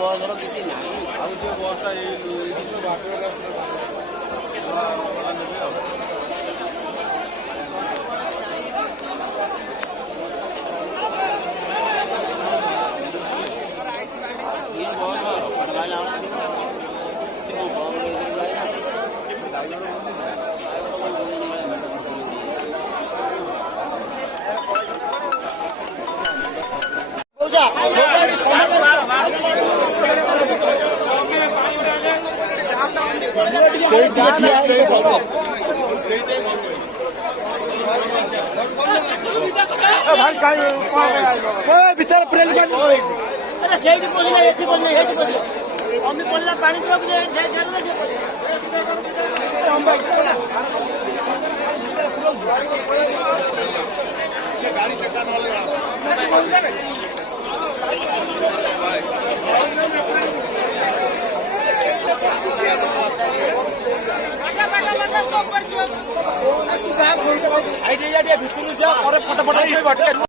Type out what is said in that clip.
ବସର କିଛି ନାହିଁ। ଆଉ ଯୋଉ ବସଟା ଏଇଠି ବାଟରେ ନେବେ ଆଉ। ଭିତରେ ସେଇଠି ପଶିଲା ଏଠି ପଶିଲା ସେଇଠି ପଶିଲା କମି ପଡ଼ିଲା ପାଣି ପିଇବାକୁ ଭିତରୁ ଯା ପରେ ଫଟୋ ଫଟୋ